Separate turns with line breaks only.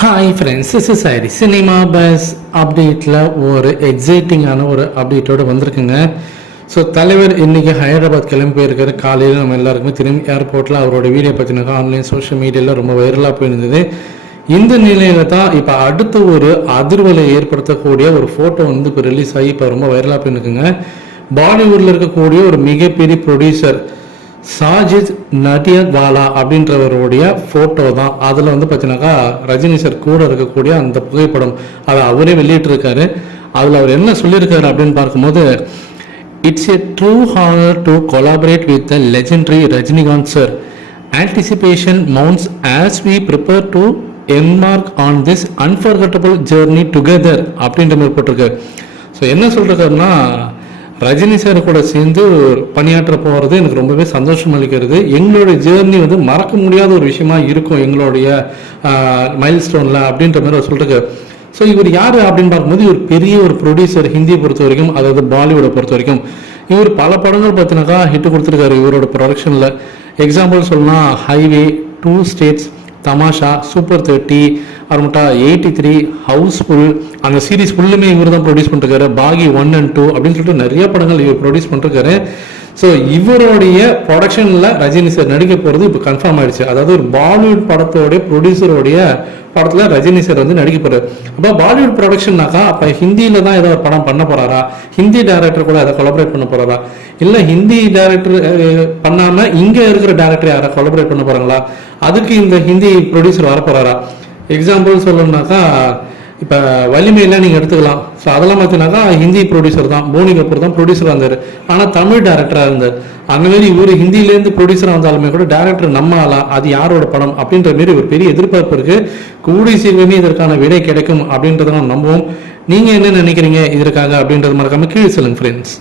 Hi friends is is sorry cinema buzz அப்டேட்டில் ஒரு எக்ஸைட்டிங்கான ஒரு அப்டேட்டோடு வந்திருக்குங்க. ஸோ தலைவர் இன்னைக்கு ஹைதராபாத் கிளம்பி போயிருக்காரு. காலையில் நம்ம எல்லாருக்குமே திரும்பி ஏர்போர்ட்டில் அவரோட வீடியோ பார்த்தினாக்கா ஆன்லைன் சோஷியல் மீடியாவில் ரொம்ப வைரலாக போயிருந்தது. இந்த நிலையில தான் இப்போ அடுத்த ஒரு அதிர்வலை ஏற்படுத்தக்கூடிய ஒரு ஃபோட்டோ வந்து இப்போ ரிலீஸ் ஆகி இப்போ ரொம்ப வைரலாக போயிருக்குங்க பாலிவுட்டில் இருக்கக்கூடிய ஒரு மிகப்பெரிய ப்ரொடியூசர் சாஜித் நடியத்வாலா அப்படின்றவருடைய ஃபோட்டோ தான். அதில் வந்து பார்த்தீங்கன்னாக்கா ரஜினி சார் கூட இருக்கக்கூடிய அந்த புகைப்படம் அதை அவரே வெளியிட்டிருக்காரு. அதில் அவர் என்ன சொல்லியிருக்காரு அப்படின்னு பார்க்கும்போது it's a true honour to collaborate with the legendary Rajinikanth sir anticipation mounts as we prepare to embark on this unforgettable journey together அப்படின்ற மாதிரி போட்டிருக்கு. ஸோ என்ன சொல்கிறாருன்னா ரஜினி சார் கூட சேர்ந்து பணியாற்ற போகிறது எனக்கு ரொம்பவே சந்தோஷம் அளிக்கிறது. எங்களுடைய ஜேர்னி வந்து மறக்க முடியாத ஒரு விஷயமா இருக்கும் எங்களுடைய மைல் ஸ்டோனில் அப்படின்ற மாதிரி அவர் சொல்லிருக்கு ஸோ இவர் யார் அப்படின்னு பார்க்கும்போது இவர் பெரிய ஒரு ப்ரொடியூசர் ஹிந்தியை பொறுத்த வரைக்கும் அதாவது பாலிவுட்டை பொறுத்த வரைக்கும். இவர் பல படங்கள் பார்த்தினாக்கா ஹிட் கொடுத்துருக்காரு இவரோட ப்ரொடக்ஷனில் எக்ஸாம்பிள் சொல்லலாம் Highway two states Tamasha Super thirty அப்புறமேட்டா எயிட்டி த்ரீ ஹவுஸ்ஃபுல். அந்த சீரிஸ் ஃபுல்லுமே இவர் தான் ப்ரொடியூஸ் பண்ணிருக்காரு. பாகி ஒன் அண்ட் டூ அப்படின்னு சொல்லிட்டு நிறைய படங்கள் இவர் ப்ரொடியூஸ் பண்ணிருக்காரு. ஸோ இவருடைய ப்ரொடக்ஷனில் ரஜினி சார் நடிக்க போகிறது இப்போ கன்ஃபார்ம் ஆயிடுச்சு. அதாவது ஒரு பாலிவுட் படத்தோடைய ப்ரொடியூசருடைய படத்தில் ரஜினி சார் வந்து நடிக்க போகிறார் அப்போ பாலிவுட் ப்ரொடக்ஷன்னாக்கா அப்போ ஹிந்தியில் தான் ஏதாவது படம் பண்ண போகிறாரா ஹிந்தி டேரக்டர் கூட அதை கொலபரேட் பண்ண போகிறாரா இல்லை ஹிந்தி டேரக்டர் பண்ணாமல் இங்கே இருக்கிற டேரக்டர் யாரை கொலபரேட் பண்ண போகிறாங்களா அதுக்கு இந்த ஹிந்தி ப்ரொடியூசர் வர போகிறாரா எக்ஸாம்பிள் சொல்லணும்னாக்கா இப்போ வலிமையெல்லாம் நீங்கள் எடுத்துக்கலாம். ஸோ அதெல்லாம் பார்த்தீங்கன்னாக்கா ஹிந்தி ப்ரொடியூசர் தான். போனி கபூர் தான் ப்ரொடியூசராக இருந்தார். ஆனால் தமிழ் டேரக்டராக இருந்தார். அந்தமாரி இவர் ஹிந்திலேருந்து ப்ரொடியூசராக வந்தாலுமே கூட டேரக்டர் நம்ம ஆளா அது யாரோட படம் அப்படின்ற மாரி ஒரு பெரிய எதிர்பார்ப்பு இருக்குது கூடி சீக்கிரமே இதற்கான விடை கிடைக்கும் அப்படின்றத நம்ம நம்புவோம். நீங்கள் என்ன நினைக்கிறீங்க இதற்காக அப்படின்றது மறக்காமல் கீழே சொல்லுங்க ஃப்ரெண்ட்ஸ்